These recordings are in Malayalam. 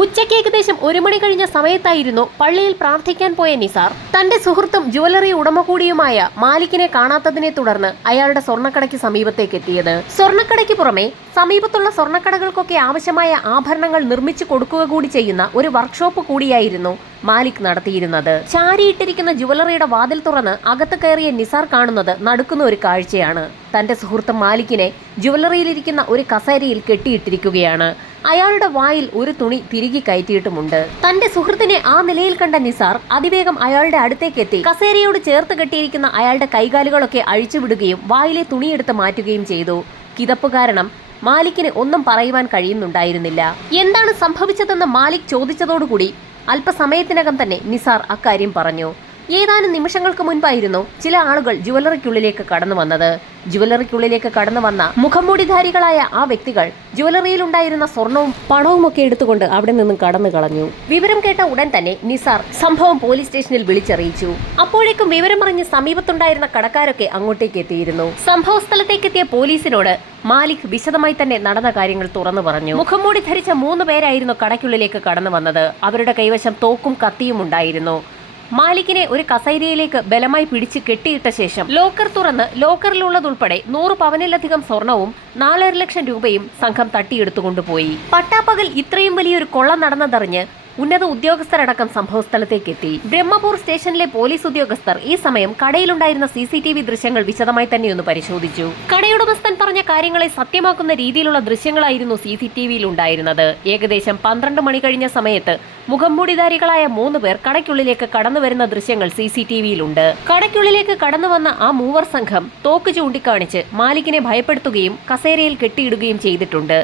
ഉച്ചയ്ക്ക് ഏകദേശം 1 മണി കഴിഞ്ഞ സമയത്തായിരുന്നു പള്ളിയിൽ പ്രാർത്ഥിക്കാൻ പോയ നിസാർ തന്റെ സുഹൃത്തും ജുവലറി ഉടമ കൂടിയുമായ മാലിക്കിനെ കാണാത്തതിനെ തുടർന്ന് അയാളുടെ സ്വർണ്ണക്കടയ്ക്ക് സമീപത്തേക്ക് എത്തിയത്. സ്വർണ്ണക്കടയ്ക്ക് പുറമെ സമീപത്തുള്ള സ്വർണ്ണക്കടകൾക്കൊക്കെ ആവശ്യമായ ആഭരണങ്ങൾ നിർമ്മിച്ചു കൊടുക്കുക കൂടി ചെയ്യുന്ന ഒരു വർക്ക്ഷോപ്പ് കൂടിയായിരുന്നു മാലിക് നടത്തിയിരുന്നത്. ചാരിയിട്ടിരിക്കുന്ന ജുവലറിയുടെ വാതിൽ തുറന്ന് അകത്ത് കയറിയ നിസാർ കാണുന്നത് നടുക്കുന്ന ഒരു കാഴ്ചയാണ്. തന്റെ സുഹൃത്ത് മാലിക്കിനെ ജുവലറിയിലിരിക്കുന്ന ഒരു കസേരയിൽ കെട്ടിയിട്ടിരിക്കുകയാണ്. അയാളുടെ വായിൽ ഒരു തുണി തിരികെ കയറ്റിയിട്ടുമുണ്ട്. തന്റെ സുഹൃത്തിനെ ആ നിലയിൽ കണ്ട നിസാർ അതിവേഗം അയാളുടെ അടുത്തേക്ക് എത്തി കസേരയോട് ചേർത്ത് കെട്ടിയിരിക്കുന്ന അയാളുടെ കൈകാലുകളൊക്കെ അഴിച്ചുവിടുകയും വായിലെ തുണിയെടുത്ത് മാറ്റുകയും ചെയ്തു. കിതപ്പ് കാരണം മാലിക്കിന് ഒന്നും പറയുവാൻ കഴിയുന്നുണ്ടായിരുന്നില്ല. എന്താണ് സംഭവിച്ചതെന്ന് മാലിക് ചോദിച്ചതോടുകൂടി അല്പസമയത്തിനകം തന്നെ നിസാർ അക്കാര്യം പറഞ്ഞു. ഏതാനും നിമിഷങ്ങൾക്ക് മുൻപായിരുന്നു ചില ആളുകൾ ജുവലറിക്കുള്ളിലേക്ക് കടന്നു വന്നത്. ജുവലറിക്കുള്ളിലേക്ക് കടന്നു വന്ന മുഖംമൂടിധാരികളായ ആ വ്യക്തികൾ ജുവലറിയിലുണ്ടായിരുന്ന സ്വർണവും പണവും ഒക്കെ എടുത്തുകൊണ്ട് അവിടെ നിന്നും കടന്നു കളഞ്ഞു. വിവരം കേട്ട ഉടൻ തന്നെ നിസാർ സംഭവം പോലീസ് സ്റ്റേഷനിൽ വിളിച്ചറിയിച്ചു. അപ്പോഴേക്കും വിവരമറിഞ്ഞ് സമീപത്തുണ്ടായിരുന്ന കടക്കാരൊക്കെ അങ്ങോട്ടേക്ക് എത്തിയിരുന്നു. സംഭവ സ്ഥലത്തേക്കെത്തിയ പോലീസിനോട് മാലിക് വിശദമായി തന്നെ നടന്ന കാര്യങ്ങൾ തുറന്നു പറഞ്ഞു. മുഖംമൂടി ധരിച്ച 3 പേരായിരുന്നു കടയ്ക്കുള്ളിലേക്ക് കടന്നു വന്നത്. അവരുടെ കൈവശം തോക്കും കത്തിയും ഉണ്ടായിരുന്നു. മാലിക്കിനെ ഒരു കസേരയിലേക്ക് ബലമായി പിടിച്ച് കെട്ടിയിട്ട ശേഷം ലോക്കർ തുറന്ന് ലോക്കറിലുള്ളതുൾപ്പെടെ 100 പവനിലധികം സ്വർണവും 4.5 ലക്ഷം രൂപയും സംഘം തട്ടിയെടുത്തുകൊണ്ടുപോയി. പട്ടാപ്പകൽ ഇത്രയും വലിയൊരു കൊള്ള നടന്നതറിഞ്ഞ് ഉന്നത ഉദ്യോഗസ്ഥരടക്കം സംഭവസ്ഥലത്തേക്ക് എത്തി. ബ്രഹ്മപൂർ സ്റ്റേഷനിലെ പോലീസ് ഉദ്യോഗസ്ഥർ ഈ സമയം കടയിലുണ്ടായിരുന്ന CCTV ദൃശ്യങ്ങൾ വിശദമായി തന്നെ ഒന്ന് പരിശോധിച്ചു. കടയുടമസ്ഥൻ പറഞ്ഞ കാര്യങ്ങളെ സത്യമാക്കുന്ന രീതിയിലുള്ള ദൃശ്യങ്ങളായിരുന്നു CCTVയിൽ ഉണ്ടായിരുന്നത്. ഏകദേശം 12 മണി കഴിഞ്ഞ സമയത്ത് മുഖംമൂടിധാരികളായ 3 പേർ കടയ്ക്കുള്ളിലേക്ക് കടന്നു വരുന്ന ദൃശ്യങ്ങൾ CCTVയിലുണ്ട്. കടയ്ക്കുള്ളിലേക്ക് കടന്നു വന്ന ആ 3 സംഘം തോക്ക് ചൂണ്ടിക്കാണിച്ച് മാലിക്കിനെ ഭയപ്പെടുത്തുകയും കസേരയിൽ കെട്ടിയിടുകയും ചെയ്തിട്ടുണ്ട്.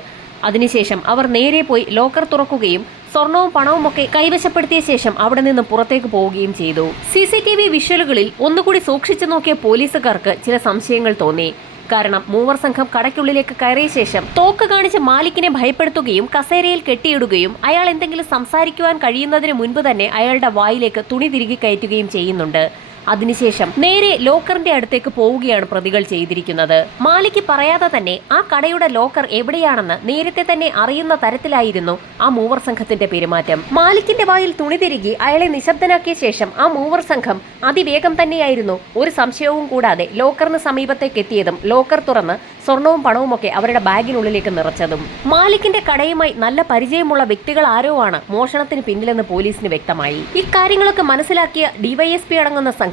അതിനുശേഷം അവർ നേരെ പോയി ലോക്കർ തുറക്കുകയും സ്വർണവും പണവും ഒക്കെ കൈവശപ്പെടുത്തിയ ശേഷം അവിടെ നിന്ന് പുറത്തേക്ക് പോവുകയും ചെയ്തു. CCTV വിഷ്വലുകളിൽ ഒന്നുകൂടി സൂക്ഷിച്ചു നോക്കിയ പോലീസുകാർക്ക് ചില സംശയങ്ങൾ തോന്നി. കാരണം 3 സംഘം കടയ്ക്കുള്ളിലേക്ക് കയറിയ ശേഷം തോക്ക് കാണിച്ച് മാലിക്കിനെ ഭയപ്പെടുത്തുകയും കസേരയിൽ കെട്ടിയിടുകയും അയാൾ എന്തെങ്കിലും സംസാരിക്കുവാൻ കഴിയുന്നതിന് മുൻപ് തന്നെ അയാളുടെ വായിലേക്ക് തുണി തിരികെ കയറ്റുകയും ചെയ്യുന്നുണ്ട്. അതിനുശേഷം നേരെ ലോക്കറിന്റെ അടുത്തേക്ക് പോവുകയാണ് പ്രതികൾ ചെയ്തിരിക്കുന്നത്. മാലിക് പറയാതെ തന്നെ ആ കടയുടെ ലോക്കർ എവിടെയാണെന്ന് നേരത്തെ തന്നെ അറിയുന്ന തരത്തിലായിരുന്നു ആ 3 സംഘത്തിന്റെ പെരുമാറ്റം. മാലിക്കിന്റെ വായിൽ തുണി തിരികെ അയാളെ നിശബ്ദനാക്കിയ ശേഷം ആ 3 സംഘം അതിവേഗം തന്നെയായിരുന്നു ഒരു സംശയവും കൂടാതെ ലോക്കറിന് സമീപത്തേക്ക് എത്തിയതും ലോക്കർ തുറന്ന് സ്വർണവും പണവും ഒക്കെ അവരുടെ ബാഗിനുള്ളിലേക്ക് നിറച്ചതും. മാലിക്കിന്റെ കടയുമായി നല്ല പരിചയമുള്ള വ്യക്തികൾ ആരോ ആണ് മോഷണത്തിന് പിന്നിലെന്ന് പോലീസിന് വ്യക്തമായി. ഇക്കാര്യങ്ങളൊക്കെ മനസ്സിലാക്കിയ DYSP അടങ്ങുന്ന സംഘം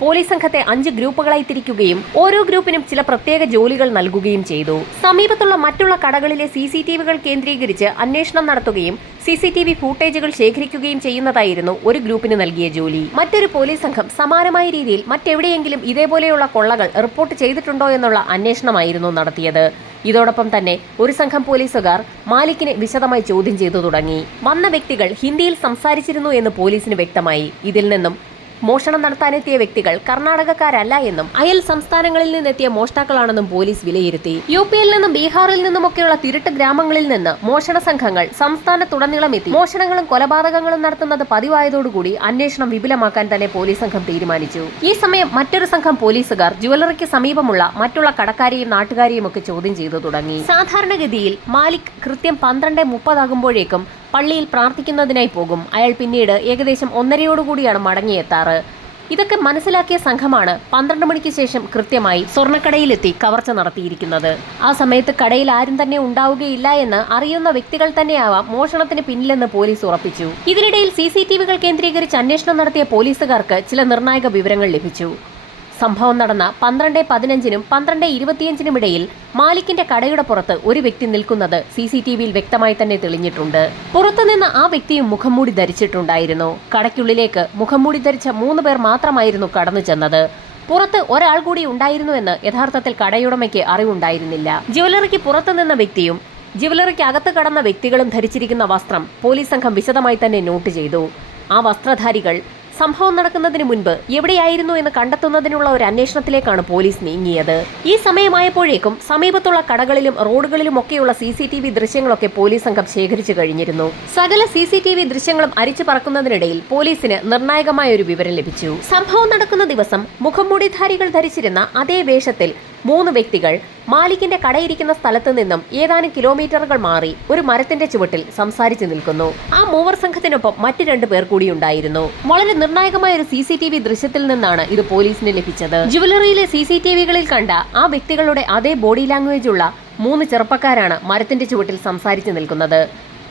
പോലീസ് സംഘത്തെ 5 ഗ്രൂപ്പുകളായി തിരിക്കുകയും ഓരോ ഗ്രൂപ്പിനും ചില പ്രത്യേക ജോലികൾ നൽകുകയും ചെയ്തു. സമീപത്തുള്ള മറ്റുള്ള കടകളിലെ CCTVകൾ കേന്ദ്രീകരിച്ച് അന്വേഷണം നടത്തുകയും CCTV ഫൂട്ടേജുകൾ ശേഖരിക്കുകയും ചെയ്യുന്നതായിരുന്നു ഒരു ഗ്രൂപ്പിന് നൽകിയ ജോലി. മറ്റൊരു പോലീസ് സംഘം സമാനമായ രീതിയിൽ മറ്റെവിടെയെങ്കിലും ഇതേപോലെയുള്ള കൊള്ളകൾ റിപ്പോർട്ട് ചെയ്തിട്ടുണ്ടോ എന്നുള്ള അന്വേഷണമായിരുന്നു നടത്തിയത്. ഇതോടൊപ്പം തന്നെ ഒരു സംഘം പോലീസുകാർ മാലിക്കിനെ വിശദമായി ചോദ്യം ചെയ്തു തുടങ്ങി. വന്ന വ്യക്തികൾ ഹിന്ദിയിൽ സംസാരിച്ചിരുന്നു എന്ന് പോലീസിന് വ്യക്തമായി. ഇതിൽ നിന്നും മോഷണം നടത്താനെത്തിയ വ്യക്തികൾ കർണാടകക്കാരല്ല എന്നും അയൽ സംസ്ഥാനങ്ങളിൽ നിന്നെത്തിയ മോഷ്ടാക്കളാണെന്നും പോലീസ് വിലയിരുത്തി. UPയിൽ നിന്നും ബീഹാറിൽ നിന്നുമൊക്കെയുള്ള തിരുട്ട് ഗ്രാമങ്ങളിൽ നിന്ന് മോഷണ സംഘങ്ങൾ സംസ്ഥാനത്തുടനീളം എത്തി മോഷണങ്ങളും കൊലപാതകങ്ങളും നടത്തുന്നത് പതിവായതോടുകൂടി അന്വേഷണം വിപുലമാക്കാൻ തന്നെ പോലീസ് സംഘം തീരുമാനിച്ചു. ഈ സമയം മറ്റൊരു സംഘം പോലീസുകാർ ജുവലറിക്ക് സമീപമുള്ള മറ്റുള്ള കടക്കാരെയും നാട്ടുകാരെയും ഒക്കെ ചോദ്യം ചെയ്തു തുടങ്ങി. സാധാരണഗതിയിൽ മാലിക് കൃത്യം 12:30 ആകുമ്പോഴേക്കും പള്ളിയിൽ പ്രാർത്ഥിക്കുന്നതിനായി പോകും. അയാൾ പിന്നീട് ഏകദേശം 1:30 മടങ്ങിയെത്താറ്. ഇതൊക്കെ മനസ്സിലാക്കിയ സംഘമാണ് 12 മണിക്ക് ശേഷം കൃത്യമായി സ്വർണ്ണക്കടയിലെത്തി കവർച്ച നടത്തിയിരിക്കുന്നത്. ആ സമയത്ത് കടയിൽ ആരും തന്നെ ഉണ്ടാവുകയില്ല എന്ന് അറിയുന്ന വ്യക്തികൾ തന്നെയാവാം മോഷണത്തിന് പിന്നിലെന്ന് പോലീസ് ഉറപ്പിച്ചു. ഇതിനിടയിൽ CCTVകൾ കേന്ദ്രീകരിച്ച് അന്വേഷണം നടത്തിയ പോലീസുകാർക്ക് ചില നിർണായക വിവരങ്ങൾ ലഭിച്ചു. സംഭവം നടന്ന 12:15 12:25 ഇടയിൽ മാലിക്കിന്റെ കടയുടെ പുറത്ത് ഒരു വ്യക്തി നിൽക്കുന്നത് CCTVയിൽ വ്യക്തമായി തന്നെ തെളിഞ്ഞിട്ടുണ്ട്. പുറത്തുനിന്ന് ആ വ്യക്തിയും മുഖംമൂടി ധരിച്ചിട്ടുണ്ടായിരുന്നു. കടയ്ക്കുള്ളിലേക്ക് മുഖംമൂടി ധരിച്ച 3 പേർ മാത്രമായിരുന്നു കടന്നു ചെന്നത്. പുറത്ത് ഒരാൾ കൂടി ഉണ്ടായിരുന്നുവെന്ന് യഥാർത്ഥത്തിൽ കടയുടമയ്ക്ക് അറിവുണ്ടായിരുന്നില്ല. ജുവലറിക്ക് പുറത്തു നിന്ന വ്യക്തിയും ജുവലറിക്ക് അകത്ത് കടന്ന വ്യക്തികളും ധരിച്ചിരിക്കുന്ന വസ്ത്രം പോലീസ് സംഘം വിശദമായി തന്നെ നോട്ട് ചെയ്തു. ആ വസ്ത്രധാരികൾ സംഭവം നടക്കുന്നതിന് മുൻപ് എവിടെയായിരുന്നു എന്ന് കണ്ടെത്തുന്നതിനുള്ള ഒരു അന്വേഷണത്തിലേക്കാണ് പോലീസ് നീങ്ങിയത്. ഈ സമയമായപ്പോഴേക്കും സമീപത്തുള്ള കടകളിലും റോഡുകളിലും ഒക്കെയുള്ള CCTV ദൃശ്യങ്ങളൊക്കെ പോലീസ് സംഘം ശേഖരിച്ചു കഴിഞ്ഞിരുന്നു. സകല CCTV ദൃശ്യങ്ങളും അരിച്ചു പറക്കുന്നതിനിടയിൽ പോലീസിന് നിർണായകമായ ഒരു വിവരം ലഭിച്ചു. സംഭവം നടക്കുന്ന ദിവസം മുഖംമൂടിധാരികൾ ധരിച്ചിരുന്ന അതേ വേഷത്തിൽ 3 വ്യക്തികൾ മാലിക്കിന്റെ കടയിരിക്കുന്ന സ്ഥലത്ത് നിന്നും ഏതാനും കിലോമീറ്ററുകൾ മാറി ഒരു മരത്തിന്റെ ചുവട്ടിൽ സംസാരിച്ചു നിൽക്കുന്നു. ആ മൂവർ സംഘത്തിനൊപ്പം മറ്റ് 2 പേർ കൂടി ഉണ്ടായിരുന്നു. വളരെ നിർണായകമായ ഒരു CCTV ദൃശ്യത്തിൽ നിന്നാണ് ഇത് പോലീസിന് ലഭിച്ചത്. ജുവലറിയിലെ CCTVകളിൽ കണ്ട ആ വ്യക്തികളുടെ അതേ ബോഡി ലാംഗ്വേജ് ഉള്ള 3 ചെറുപ്പക്കാരാണ് മരത്തിന്റെ ചുവട്ടിൽ സംസാരിച്ചു നിൽക്കുന്നത്.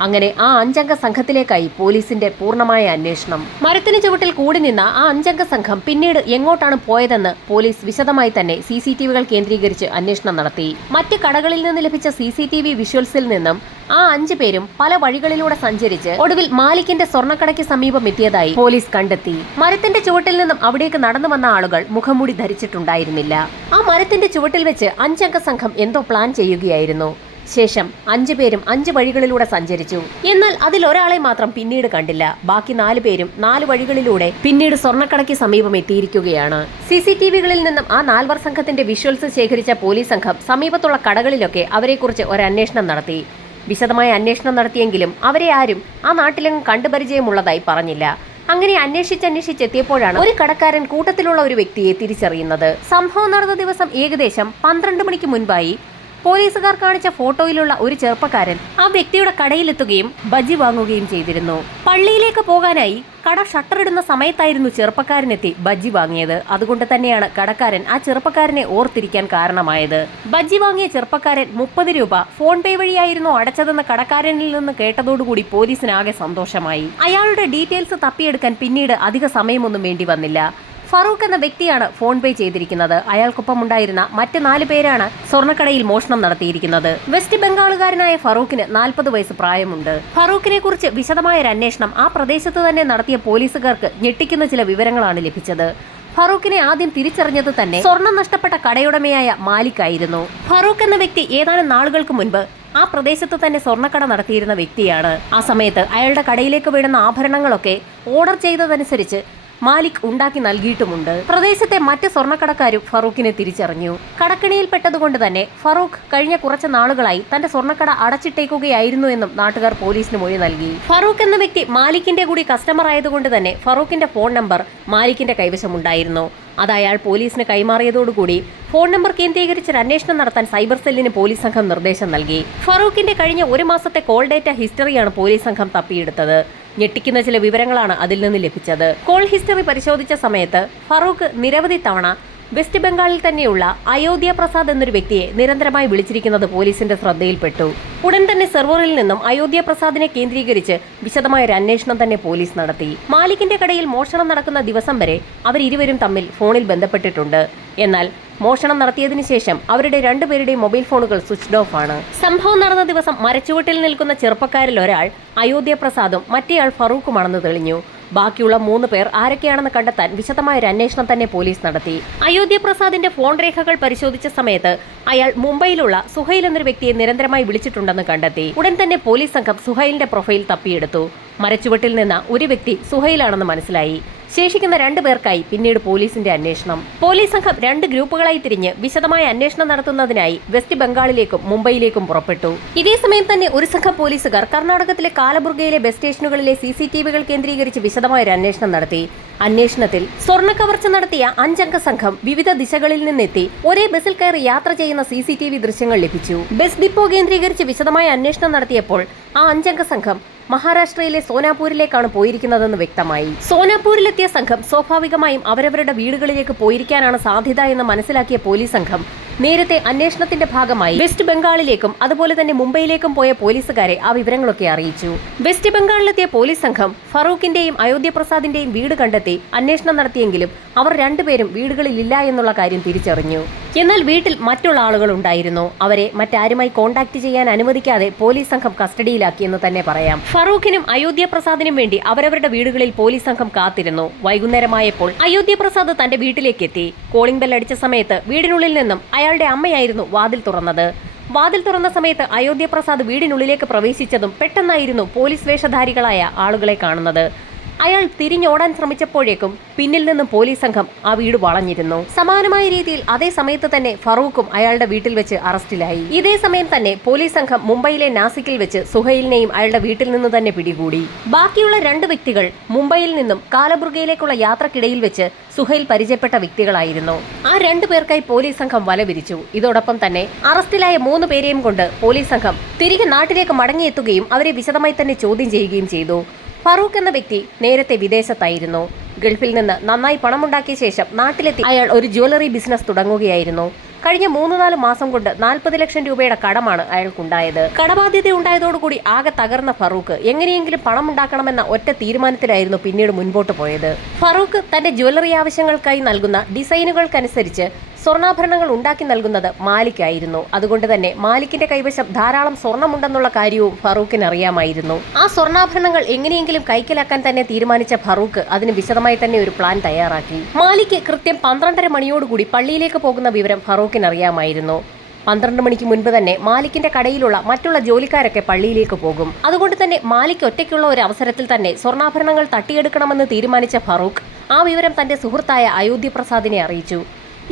അങ്ങനെ ആ 5 അംഗ സംഘത്തിലേക്കായി പോലീസിന്റെ പൂർണ്ണമായ അന്വേഷണം. മരത്തിന് ചുവട്ടിൽ കൂടി നിന്ന ആ 5 അംഗ സംഘം പിന്നീട് എങ്ങോട്ടാണ് പോയതെന്ന് പോലീസ് വിശദമായി തന്നെ CCTVകൾ കേന്ദ്രീകരിച്ച് അന്വേഷണം നടത്തി. മറ്റ് കടകളിൽ നിന്ന് ലഭിച്ച CCTV വിഷ്വൽസിൽ നിന്നും ആ 5 പേരും പല വഴികളിലൂടെ സഞ്ചരിച്ച് ഒടുവിൽ മാലിക്കിന്റെ സ്വർണ്ണക്കടയ്ക്ക് സമീപം എത്തിയതായി പോലീസ് കണ്ടെത്തി. മരത്തിന്റെ ചുവട്ടിൽ നിന്നും അവിടേക്ക് നടന്നു വന്ന ആളുകൾ മുഖംമൂടി ധരിച്ചിട്ടുണ്ടായിരുന്നില്ല. ആ മരത്തിന്റെ ചുവട്ടിൽ വെച്ച് 5 അംഗ സംഘം എന്തോ പ്ലാൻ ചെയ്യുകയായിരുന്നു. ശേഷം 5 പേരും 5 വഴികളിലൂടെ സഞ്ചരിച്ചു. എന്നാൽ അതിൽ ഒരാളെ മാത്രം പിന്നീട് കണ്ടില്ല. ബാക്കി 4 പേരും 4 വഴികളിലൂടെ പിന്നീട് സ്വർണ്ണക്കടയ്ക്ക് സമീപം എത്തിയിരിക്കുകയാണ്. CCTVകളിൽ നിന്നും ആ 4 സംഘത്തിന്റെ വിഷ്വൽസ് ശേഖരിച്ച പോലീസ് സംഘം സമീപത്തുള്ള കടകളിലൊക്കെ അവരെക്കുറിച്ച് ഒരു അന്വേഷണം നടത്തി. വിശദമായ അന്വേഷണം നടത്തിയെങ്കിലും അവരെ ആരും ആ നാട്ടിലെങ്ങും കണ്ടുപരിചയമുള്ളതായി പറഞ്ഞില്ല. അങ്ങനെ അന്വേഷിച്ചെത്തിയപ്പോഴാണ് ഒരു കടക്കാരൻ കൂട്ടത്തിലുള്ള ഒരു വ്യക്തിയെ തിരിച്ചറിയുന്നത്. സംഭവം നടന്ന ദിവസം ഏകദേശം 12 മണിക്ക് മുൻപായി പോലീസുകാർ കാണിച്ച ഫോട്ടോയിലുള്ള ഒരു ചെറുപ്പക്കാരൻ ആ വ്യക്തിയുടെ കടയിലെത്തുകയും ബജ്ജി വാങ്ങുകയും ചെയ്തിരുന്നു. പള്ളിയിലേക്ക് പോകാനായി കട ഷട്ടറിടുന്ന സമയത്തായിരുന്നു ചെറുപ്പക്കാരനെത്തി ബജ്ജി വാങ്ങിയത്. അതുകൊണ്ട് തന്നെയാണ് കടക്കാരൻ ആ ചെറുപ്പക്കാരനെ ഓർത്തിരിക്കാൻ കാരണമായത്. ബജ്ജി വാങ്ങിയ ചെറുപ്പക്കാരൻ 30 രൂപ ഫോൺ പേ വഴിയായിരുന്നു അടച്ചതെന്ന് കടക്കാരനിൽ നിന്ന് കേട്ടതോടുകൂടി പോലീസിനാകെ സന്തോഷമായി. അയാളുടെ ഡീറ്റെയിൽസ് തപ്പിയെടുക്കാൻ പിന്നീട് അധിക സമയമൊന്നും വേണ്ടി വന്നില്ല. ഫറൂഖ് എന്ന വ്യക്തിയാണ് ഫോൺ പേ ചെയ്തിരിക്കുന്നത്. അയാൾക്കൊപ്പം ഉണ്ടായിരുന്ന മറ്റ് 4 പേരാണ് സ്വർണ്ണക്കടയിൽ മോഷണം നടത്തിയിരിക്കുന്നത്. വെസ്റ്റ് ബംഗാളുകാരനായ ഫറൂഖിന് 40 വയസ്സ് പ്രായമുണ്ട്. ഫറൂഖിനെ കുറിച്ച് വിശദമായ ഒരു അന്വേഷണം ആ പ്രദേശത്ത് തന്നെ നടത്തിയ പോലീസുകാർക്ക് ഞെട്ടിക്കുന്ന ചില വിവരങ്ങളാണ് ലഭിച്ചത്. ഫറൂഖിനെ ആദ്യം തിരിച്ചറിഞ്ഞത് തന്നെ സ്വർണം നഷ്ടപ്പെട്ട കടയുടമയായ മാലിക്കായിരുന്നു. ഫറൂഖ് എന്ന വ്യക്തി ഏതാനും നാളുകൾക്ക് മുൻപ് ആ പ്രദേശത്ത് തന്നെ സ്വർണ്ണക്കട നടത്തിയിരുന്ന വ്യക്തിയാണ്. ആ സമയത്ത് അയാളുടെ കടയിലേക്ക് വീഴുന്ന ആഭരണങ്ങളൊക്കെ ഓർഡർ ചെയ്തതനുസരിച്ച് മാലിക് ഉണ്ടാക്കി നൽകിയിട്ടുമുണ്ട്. പ്രദേശത്തെ മറ്റ് സ്വർണ്ണക്കടക്കാരും ഫറൂഖിനെ തിരിച്ചറിഞ്ഞു. കടക്കിണിയിൽപ്പെട്ടതുകൊണ്ട് തന്നെ ഫറൂഖ് കഴിഞ്ഞ കുറച്ച് നാളുകളായി തന്റെ സ്വർണ്ണക്കട അടച്ചിട്ടേക്കുകയായിരുന്നു എന്നും നാട്ടുകാർ പോലീസിന് മൊഴി നൽകി. ഫറൂഖ് എന്ന വ്യക്തി മാലിക്കിന്റെ കൂടി കസ്റ്റമർ ആയതുകൊണ്ട് തന്നെ ഫറൂഖിന്റെ ഫോൺ നമ്പർ മാലിക്കിന്റെ കൈവശമുണ്ടായിരുന്നു. അത് അയാൾ പോലീസിന് കൈമാറിയതോടുകൂടി ഫോൺ നമ്പർ കേന്ദ്രീകരിച്ച് അന്വേഷണം നടത്താൻ സൈബർ സെല്ലിന് പോലീസ് സംഘം നിർദ്ദേശം നൽകി. ഫറൂഖിന്റെ കഴിഞ്ഞ 1 മാസത്തെ കോൾ ഡേറ്റ ഹിസ്റ്ററിയാണ് പോലീസ് സംഘം തപ്പിയെടുത്തത്. ഞെട്ടിക്കുന്ന ചില വിവരങ്ങളാണ് അതിൽ നിന്ന് ലഭിച്ചത്. കോൾ ഹിസ്റ്ററി പരിശോധിച്ച സമയത്ത് ഫറൂഖ് നിരവധി തവണ വെസ്റ്റ് ബംഗാളിൽ തന്നെയുള്ള അയോധ്യ പ്രസാദ് എന്നൊരു വ്യക്തിയെ നിരന്തരമായി വിളിച്ചിരിക്കുന്നത് പോലീസിന്റെ ശ്രദ്ധയിൽപ്പെട്ടു. ഉടൻ തന്നെ സെർവറിൽ നിന്നും അയോധ്യ പ്രസാദിനെ കേന്ദ്രീകരിച്ച് വിശദമായ ഒരു അന്വേഷണം തന്നെ പോലീസ് നടത്തി. മാലിക്കിന്റെ കടയിൽ മോഷണം നടക്കുന്ന ദിവസം വരെ അവരിരുവരും തമ്മിൽ ഫോണിൽ ബന്ധപ്പെട്ടിട്ടുണ്ട്. എന്നാൽ മോഷണം നടത്തിയതിനു ശേഷം അവരുടെ 2 പേരുടെയും മൊബൈൽ ഫോണുകൾ സ്വിച്ച്ഡ് ഓഫ് ആണ്. സംഭവം നടന്ന ദിവസം മരച്ചുവട്ടിൽ നിൽക്കുന്ന ചെറുപ്പക്കാരിൽ ഒരാൾ അയോധ്യ പ്രസാദും മറ്റേയാൾ ഫറൂഖുമാണെന്ന് തെളിഞ്ഞു. ബാക്കിയുള്ള 3 പേർ ആരൊക്കെയാണെന്ന് കണ്ടെത്താൻ വിശദമായ ഒരു അന്വേഷണം തന്നെ പോലീസ് നടത്തി. അയോധ്യ പ്രസാദിന്റെ ഫോൺ രേഖകൾ പരിശോധിച്ച സമയത്ത് അയാൾ മുംബൈയിലുള്ള സുഹൈൽ എന്നൊരു വ്യക്തിയെ നിരന്തരമായി വിളിച്ചിട്ടുണ്ടെന്ന് കണ്ടെത്തി. ഉടൻ തന്നെ പോലീസ് സംഘം സുഹൈലിന്റെ പ്രൊഫൈൽ തപ്പിയെടുത്തു. മരച്ചുവട്ടിൽ നിന്ന് ഒരു വ്യക്തി സുഹൈലാണെന്ന് മനസ്സിലായി. ശേഷിക്കുന്ന 2 പേർക്കായി പിന്നീട് പോലീസിന്റെ അന്വേഷണം. പോലീസ് സംഘം 2 ഗ്രൂപ്പുകളായി തിരിഞ്ഞ് വിശദമായ അന്വേഷണം നടത്തുന്നതിനായി വെസ്റ്റ് ബംഗാളിലേക്കും മുംബൈയിലേക്കും പുറപ്പെട്ടു. ഇതേസമയം തന്നെ ഒരു സംഘം പോലീസുകാർ കർണാടകത്തിലെ കാലബുർഗയിലെ ബസ് സ്റ്റേഷനുകളിലെ CCTVകൾ കേന്ദ്രീകരിച്ച് വിശദമായ ഒരു അന്വേഷണം നടത്തി. അന്വേഷണത്തിൽ സ്വർണ്ണ കവർച്ച നടത്തിയ 5 അംഗ സംഘം വിവിധ ദിശകളിൽ നിന്നെത്തി ഒരേ ബസ്സിൽ കയറി യാത്ര ചെയ്യുന്ന CCTV ദൃശ്യങ്ങൾ ലഭിച്ചു. ബസ് ഡിപ്പോ കേന്ദ്രീകരിച്ച് വിശദമായ അന്വേഷണം നടത്തിയപ്പോൾ ആ 5 അംഗ സംഘം മഹാരാഷ്ട്രയിലെ സോനാപൂരിലേക്കാണ് പോയിരിക്കുന്നതെന്ന് വ്യക്തമായി. സോനാപൂരിലെത്തിയ സംഘം സ്വാഭാവികമായും അവരവരുടെ വീടുകളിലേക്ക് പോയിരിക്കാനാണ് സാധ്യത എന്ന് മനസ്സിലാക്കിയ പോലീസ് സംഘം നേരത്തെ അന്വേഷണത്തിന്റെ ഭാഗമായി വെസ്റ്റ് ബംഗാളിലേക്കും അതുപോലെ തന്നെ മുംബൈയിലേക്കും പോയ പോലീസുകാരെ ആ വിവരങ്ങളൊക്കെ അറിയിച്ചു. വെസ്റ്റ് ബംഗാളിലെത്തിയ പോലീസ് സംഘം ഫറൂഖിന്റെയും അയോധ്യ പ്രസാദിന്റെയും വീട് കണ്ടെത്തി അന്വേഷണം നടത്തിയെങ്കിലും അവർ 2 പേരും വീടുകളിലില്ല എന്നുള്ള കാര്യം തിരിച്ചറിഞ്ഞു. എന്നാൽ വീട്ടിൽ മറ്റുള്ള ആളുകൾ ഉണ്ടായിരുന്നു. അവരെ മറ്റാരുമായി കോൺടാക്ട് ചെയ്യാൻ അനുവദിക്കാതെ പോലീസ് സംഘം കസ്റ്റഡിയിലാക്കിയെന്ന് തന്നെ പറയാം. ഫറൂഖിനും അയോധ്യ പ്രസാദിനും വേണ്ടി അവരവരുടെ വീടുകളിൽ പോലീസ് സംഘം കാത്തിരുന്നു. വൈകുന്നേരമായപ്പോൾ അയോധ്യ പ്രസാദ് തന്റെ വീട്ടിലേക്ക് എത്തി. കോളിംഗ് ബെൽ അടിച്ച സമയത്ത് വീടിനുള്ളിൽ നിന്നും അയാളുടെ അമ്മയായിരുന്നു വാതിൽ തുറന്നത്. വാതിൽ തുറന്ന സമയത്ത് അയോധ്യ പ്രസാദ് വീടിനുള്ളിലേക്ക് പ്രവേശിച്ചതും പെട്ടെന്നായിരുന്നു പോലീസ് വേഷധാരികളായ ആളുകളെ കാണുന്നത്. അയാൾ തിരിഞ്ഞോടാൻ ശ്രമിച്ചപ്പോഴേക്കും പിന്നിൽ നിന്നും പോലീസ് സംഘം ആ വീട് വളഞ്ഞിരുന്നു. സമാനമായ രീതിയിൽ അതേ സമയത്ത് തന്നെ ഫറൂഖും അയാളുടെ വീട്ടിൽ വെച്ച് അറസ്റ്റിലായി. ഇതേ സമയം തന്നെ പോലീസ് സംഘം മുംബൈയിലെ നാസിക്കിൽ വെച്ച് സുഹൈലിനെയും അയാളുടെ വീട്ടിൽ നിന്ന് തന്നെ പിടികൂടി. ബാക്കിയുള്ള 2 വ്യക്തികൾ മുംബൈയിൽ നിന്നും കാലബുർഗയിലേക്കുള്ള യാത്രക്കിടയിൽ വെച്ച് സുഹൈൽ പരിചയപ്പെട്ട വ്യക്തികളായിരുന്നു. ആ 2 പേർക്കായി പോലീസ് സംഘം വലവിരിച്ചു. ഇതോടൊപ്പം തന്നെ അറസ്റ്റിലായ 3 പേരെയും കൊണ്ട് പോലീസ് സംഘം തിരികെ നാട്ടിലേക്ക് മടങ്ങിയെത്തുകയും അവരെ വിശദമായി തന്നെ ചോദ്യം ചെയ്യുകയും ചെയ്തു. ഫറൂഖ് എന്ന വ്യക്തി നേരത്തെ വിദേശത്തായിരുന്നു. ഗൾഫിൽ നിന്ന് നന്നായി പണമുണ്ടാക്കിയ ശേഷം നാട്ടിലെത്തി അയാൾ ഒരു ജ്വല്ലറി ബിസിനസ് തുടങ്ങുകയായിരുന്നു. കഴിഞ്ഞ 3-4 മാസം കൊണ്ട് 40 ലക്ഷം രൂപയുടെ കടമാണ് അയാൾക്കുണ്ടായത്. കടബാധ്യത ഉണ്ടായതോടുകൂടി ആകെ തകർന്ന ഫറൂഖ് എങ്ങനെയെങ്കിലും പണം ഉണ്ടാക്കണമെന്ന ഒറ്റ തീരുമാനത്തിലായിരുന്നു പിന്നീട് മുൻപോട്ട് പോയത്. ഫറൂഖ് തന്റെ ജ്വല്ലറി ആവശ്യങ്ങൾക്കായി നൽകുന്ന ഡിസൈനുകൾക്കനുസരിച്ച് സ്വർണ്ണാഭരണങ്ങൾ ഉണ്ടാക്കി നൽകുന്നത് മാലിക്കായിരുന്നു. അതുകൊണ്ട് തന്നെ മാലിക്കിന്റെ കൈവശം ധാരാളം സ്വർണ്ണമുണ്ടെന്നുള്ള കാര്യവും ഫറൂഖിന് അറിയാമായിരുന്നു. ആ സ്വർണ്ണാഭരണങ്ങൾ എങ്ങനെയെങ്കിലും കൈക്കലാക്കാൻ തന്നെ തീരുമാനിച്ച ഫറൂഖ് അതിന് വിശദമായി തന്നെ ഒരു പ്ലാൻ തയ്യാറാക്കി. മാലിക്ക് കൃത്യം 12:30 മണിയോടുകൂടി പള്ളിയിലേക്ക് പോകുന്ന വിവരം ഫറൂഖിന് അറിയാമായിരുന്നു. 12 മണിക്ക് മുൻപ് തന്നെ മാലിക്കിന്റെ കടയിലുള്ള മറ്റുള്ള ജോലിക്കാരൊക്കെ പള്ളിയിലേക്ക് പോകും. അതുകൊണ്ട് തന്നെ മാലിക് ഒറ്റയ്ക്കുള്ള ഒരു അവസരത്തിൽ തന്നെ സ്വർണ്ണാഭരണങ്ങൾ തട്ടിയെടുക്കണമെന്ന് തീരുമാനിച്ച ഫറൂഖ് ആ വിവരം തന്റെ സുഹൃത്തായ അയോധ്യ പ്രസാദിനെ അറിയിച്ചു.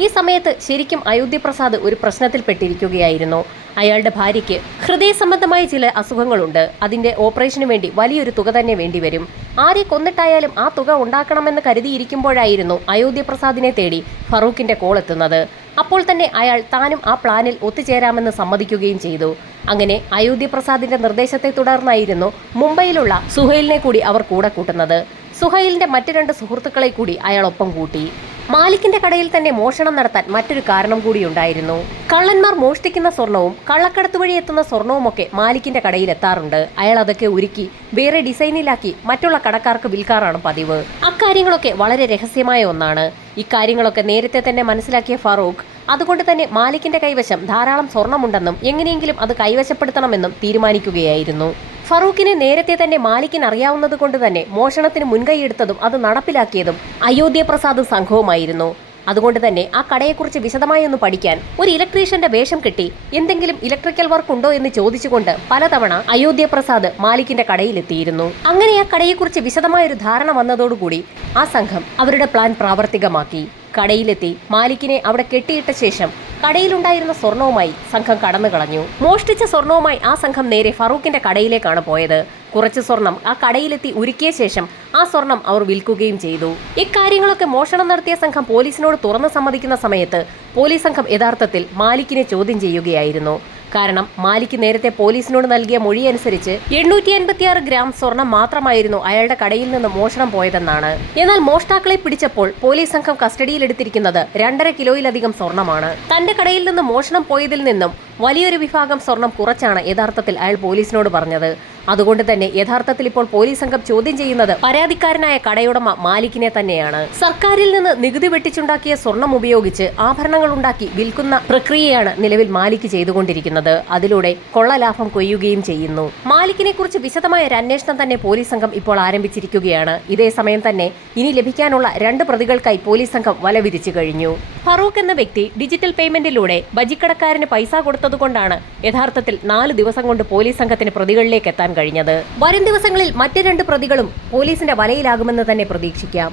ഈ സമയത്ത് ശരിക്കും അയോധ്യ പ്രസാദ് ഒരു പ്രശ്നത്തിൽപ്പെട്ടിരിക്കുകയായിരുന്നു. അയാളുടെ ഭാര്യയ്ക്ക് ഹൃദയ സംബന്ധമായ ചില അസുഖങ്ങളുണ്ട്. അതിന്റെ ഓപ്പറേഷന് വേണ്ടി വലിയൊരു തുക തന്നെ വേണ്ടിവരും. ആരെ കൊന്നിട്ടായാലും ആ തുക ഉണ്ടാക്കണമെന്ന് കരുതിയിരിക്കുമ്പോഴായിരുന്നു അയോധ്യ പ്രസാദിനെ തേടി ഫറൂഖിന്റെ കോൾ എത്തുന്നത്. അപ്പോൾ തന്നെ അയാൾ താനും ആ പ്ലാനിൽ ഒത്തുചേരാമെന്ന് സമ്മതിക്കുകയും ചെയ്തു. അങ്ങനെ അയോധ്യ പ്രസാദിന്റെ നിർദ്ദേശത്തെ തുടർന്നായിരുന്നു മുംബൈയിലുള്ള സുഹൈലിനെ കൂടി അവർ കൂടെ കൂട്ടുന്നത്. സുഹൈലിന്റെ മറ്റ് 2 സുഹൃത്തുക്കളെ കൂടി അയാൾ ഒപ്പം കൂട്ടി. മാലിക്കിന്റെ കടയിൽ തന്നെ മോഷണം നടത്താൻ മറ്റൊരു കാരണം കൂടി ഉണ്ടായിരുന്നു. കള്ളന്മാർ മോഷ്ടിക്കുന്ന സ്വർണവും കള്ളക്കടത്ത് വഴി എത്തുന്ന സ്വർണവുമൊക്കെ മാലിക്കിന്റെ കടയിൽ എത്താറുണ്ട്. അയാൾ അതൊക്കെ ഉരുക്കി വേറെ ഡിസൈനിലാക്കി മറ്റുള്ള കടക്കാർക്ക് വിൽക്കാറാണ് പതിവ്. അക്കാര്യങ്ങളൊക്കെ വളരെ രഹസ്യമായ ഒന്നാണ്. ഇക്കാര്യങ്ങളൊക്കെ നേരത്തെ തന്നെ മനസ്സിലാക്കിയ ഫറൂഖ് അതുകൊണ്ട് തന്നെ മാലിക്കിന്റെ കൈവശം ധാരാളം സ്വർണമുണ്ടെന്നും എങ്ങനെയെങ്കിലും അത് കൈവശപ്പെടുത്തണമെന്നും തീരുമാനിക്കുകയായിരുന്നു. ഫറൂഖിനെ നേരത്തെ തന്നെ മാലിക്കിന് അറിയാവുന്നത് കൊണ്ട് തന്നെ മോഷണത്തിന് മുൻകൈയെടുത്തതും അത് നടപ്പിലാക്കിയതും അയോധ്യ പ്രസാദ് സംഘവുമായിരുന്നു. അതുകൊണ്ട് തന്നെ ആ കടയെക്കുറിച്ച് വിശദമായി ഒന്ന് പഠിക്കാൻ ഒരു ഇലക്ട്രീഷ്യന്റെ വേഷം കെട്ടി എന്തെങ്കിലും ഇലക്ട്രിക്കൽ വർക്ക് ഉണ്ടോ എന്ന് ചോദിച്ചുകൊണ്ട് പലതവണ അയോധ്യ പ്രസാദ് മാലിക്കിന്റെ കടയിലെത്തിയിരുന്നു. അങ്ങനെ ആ കടയെക്കുറിച്ച് വിശദമായൊരു ധാരണ വന്നതോടുകൂടി ആ സംഘം അവരുടെ പ്ലാൻ പ്രാവർത്തികമാക്കി. കടയിലെത്തി മാലിക്കിനെ അവിടെ കെട്ടിയിട്ട ശേഷം കടയിലുണ്ടായിരുന്ന സ്വർണവുമായി സംഘം കടന്നു കളഞ്ഞു. മോഷ്ടിച്ച സ്വർണവുമായി ആ സംഘം നേരെ ഫറൂഖിന്റെ കടയിലേക്കാണ് പോയത്. കുറച്ച് സ്വർണം ആ കടയിലെത്തി ഉരുക്കിയ ശേഷം ആ സ്വർണം അവർ വിൽക്കുകയും ചെയ്തു. ഇക്കാര്യങ്ങളൊക്കെ മോഷണം നടത്തിയ സംഘം പോലീസിനോട് തുറന്നു സമ്മതിക്കുന്ന സമയത്ത് പോലീസ് സംഘം യഥാർത്ഥത്തിൽ മാലിക്കിനെ ചോദ്യം ചെയ്യുകയായിരുന്നു. കാരണം മാലിക് നേരത്തെ പോലീസിനോട് നൽകിയ മൊഴി അനുസരിച്ച് 856 ഗ്രാം സ്വർണം മാത്രമായിരുന്നു അയാളുടെ കടയിൽ നിന്ന് മോഷണം പോയതെന്നാണ്. എന്നാൽ മോഷ്ടാക്കളെ പിടിച്ചപ്പോൾ പോലീസ് സംഘം കസ്റ്റഡിയിലെടുത്തിരിക്കുന്നത് 2.5 കിലോയിലധികം സ്വർണമാണ്. തന്റെ കടയിൽ നിന്ന് മോഷണം പോയതിൽ നിന്നും വലിയൊരു വിഭാഗം സ്വർണം കുറച്ചാണ് യഥാർത്ഥത്തിൽ അയാൾ പോലീസിനോട് പറഞ്ഞത്. അതുകൊണ്ട് തന്നെ യഥാർത്ഥത്തിൽ ഇപ്പോൾ പോലീസ് സംഘം ചോദ്യം ചെയ്യുന്നത് പരാതിക്കാരനായ കടയുടമ മാലിക്കിനെ തന്നെയാണ്. സർക്കാരിൽ നിന്ന് നികുതി വെട്ടിച്ചുണ്ടാക്കിയ സ്വർണം ഉപയോഗിച്ച് ആഭരണങ്ങൾ ഉണ്ടാക്കി വിൽക്കുന്ന പ്രക്രിയയാണ് നിലവിൽ മാലിക് ചെയ്തുകൊണ്ടിരിക്കുന്നത്. അതിലൂടെ കൊള്ളലാഭം കൊയ്യുകയും ചെയ്യുന്നു. മാലിക്കിനെ കുറിച്ച് വിശദമായ ഒരു അന്വേഷണം തന്നെ പോലീസ് സംഘം ഇപ്പോൾ ആരംഭിച്ചിരിക്കുകയാണ്. ഇതേ സമയം തന്നെ ഇനി ലഭിക്കാനുള്ള 2 പ്രതികൾക്കായി പോലീസ് സംഘം വലവിരിച്ചു കഴിഞ്ഞു. ഫറൂഖ് എന്ന വ്യക്തി ഡിജിറ്റൽ പേയ്മെന്റിലൂടെ ബജിക്കടക്കാരന് പൈസ കൊടുത്തതുകൊണ്ടാണ് യഥാർത്ഥത്തിൽ 4 ദിവസം കൊണ്ട് പോലീസ് സംഘത്തിന് പ്രതികളിലേക്ക് എത്താൻ കഴിഞ്ഞത്. വരും ദിവസങ്ങളിൽ മറ്റ് 2 പ്രതികളും പോലീസിന്റെ വലയിലാകുമെന്ന് തന്നെ പ്രതീക്ഷിക്കാം.